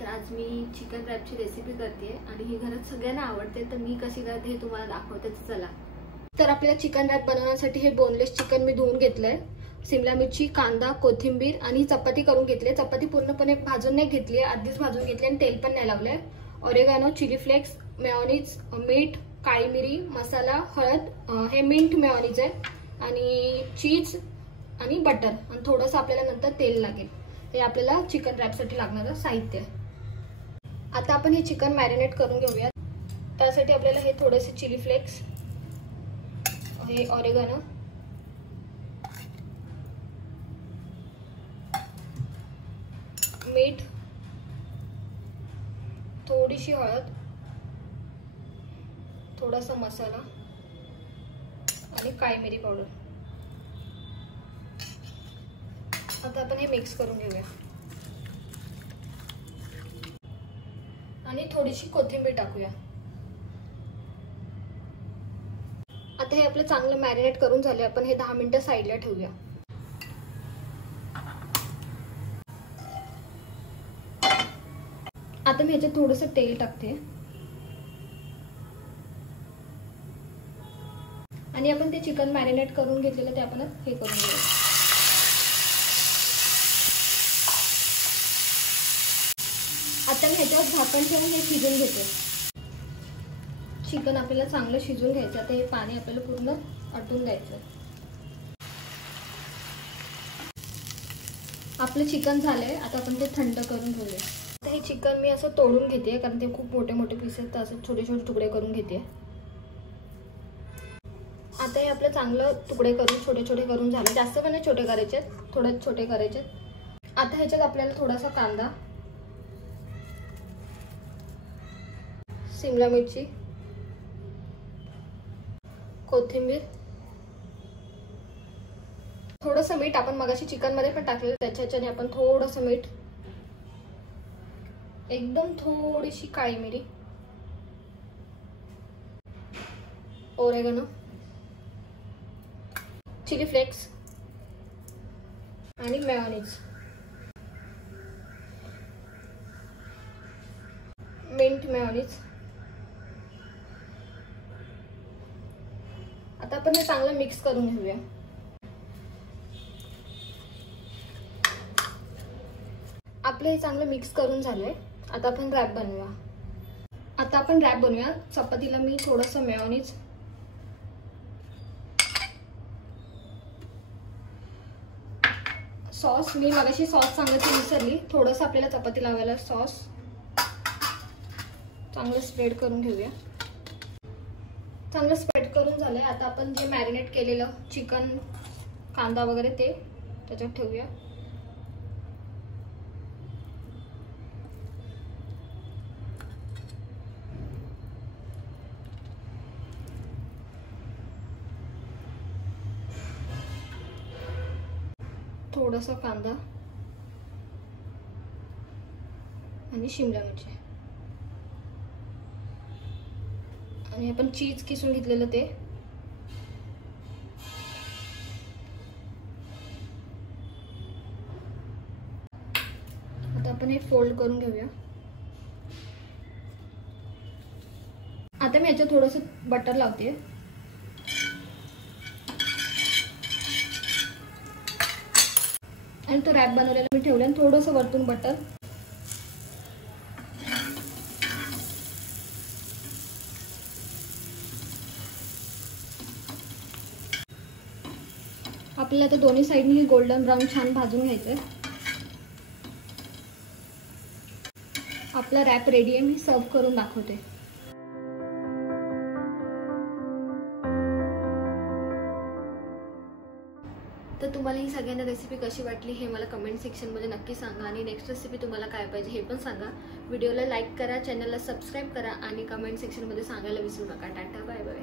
तर आज मी चिकन रॅपची रेसिपी करते आणि ही घरात सगळ्यांना आवडते, तर मी कशी करते हे तुम्हाला दाखवते. चला. तर आपल्याला चिकन रॅप बनवण्यासाठी हे बोनलेस चिकन मी धुवून घेतलंय. शिमला मिरची, कांदा, कोथिंबीर आणि चपाती करून घेतली. चपाती पूर्णपणे भाजून नाही घेतली, अर्धीच भाजून घेतली आणि तेल पण नाही लावलंय. ऑरेगानो, चिली फ्लेक्स, मेयोनीज, मीठ, काळी मिरी, मसाला, हळद, हे मिंट मेयोनीज आहे आणि चीज आणि बटर आणि थोडंसं आपल्याला नंतर तेल लागेल. हे आपल्याला चिकन रॅपसाठी लागणारं साहित्य आहे. आता आपण हे चिकन मॅरिनेट करून घेऊया. त्यासाठी आपल्याला हे थोडेसे चिली फ्लेक्स, हे ऑरेगानो, मीठ, थोडीशी हळद, थोडासा मसाला आणि काळी मिरी पावडर. आता आपण हे मिक्स करून घेऊया आणि थोडीशी कोथिंबीर टाकूया. आता हे आपलं चांगलं मॅरिनेट करून झाले. आपण हे 10 मिनिटं साईडला ठेवूया. आता मी ह्याच्यात थोडंसं तेल टाकते आणि आपण ते चिकन मॅरिनेट करून घेतलेलं ते आपण हे करून घेऊया. आता मी ह्याच्यावर झाकण ठेवून हे शिजून घेते. चिकन आपल्याला चांगलं शिजून घ्यायचं. आता हे पाणी आपल्याला पूर्ण आटून द्यायचं. आपलं चिकन झालंय. आता आपण ते थंड करून घेऊया. आता हे चिकन मी असं तोडून घेते कारण ते खूप मोठे मोठे पीस आहेत, तर असं छोटे छोटे तुकडे करून घेते. आता हे आपलं चांगलं तुकडे करून छोटे छोटे करून झाले. जास्त पण नाही छोटे करायचे, थोडे छोटे करायचे. आता ह्याच्यात आपल्याला थोडासा कांदा, शिमला मिरची, कोथिंबीर, थोडंसं मीठ, आपण मगाशी चिकन मध्ये पण टाकलेलं त्याच्याने आपण थोडंसं मीठ, एकदम थोडीशी काळी मिरी, ऑरेगानो, चिली फ्लेक्स आणि मेयोनीज, मिंट मेयोनीज. आता आपण हे चांगलं मिक्स करून घेऊया. आपलं हे चांगलं मिक्स करून झालंय. आता आपण रॅप बनवूया. चपातीला मी थोडंसं मेयोनीज, सॉस, मी मगाशी सॉस सांगायची विसरली, थोडंसं आपल्याला चपाती लावायला सॉस चांगलं स्प्रेड करून घेऊया. चांगलं स्प्रेड करून झालंय. आता आपण जे मॅरिनेट केलेलं चिकन, कांदा वगैरे ते त्याच्यात ठेवूया. थोडासा कांदा आणि शिमला मिरची आणि आपण चीज किसून घेतलेलं ते. आता आपण हे फोल्ड करून घेऊया. आता मी याच्यात थोडंसं बटर लावते. आणि तो रॅप बनवलेला मी ठेवला आणि थोडंसं वरतून बटर. आपल्याला आता दोन्ही साईडनी गोल्डन ब्राऊन छान भाजून घ्यायचंय. आपला रॅप रेडी आहे. मी सर्व करून दाखवते. तर तुम्हाला ही सगळ्यांना रेसिपी कशी वाटली हे मला कमेंट सेक्शनमध्ये नक्की सांगा आणि नेक्स्ट रेसिपी तुम्हाला काय पाहिजे हे पण सांगा. व्हिडिओला लाईक करा, चॅनलला सबस्क्राईब करा आणि कमेंट सेक्शनमध्ये सांगायला विसरू नका. Tata, bye bye.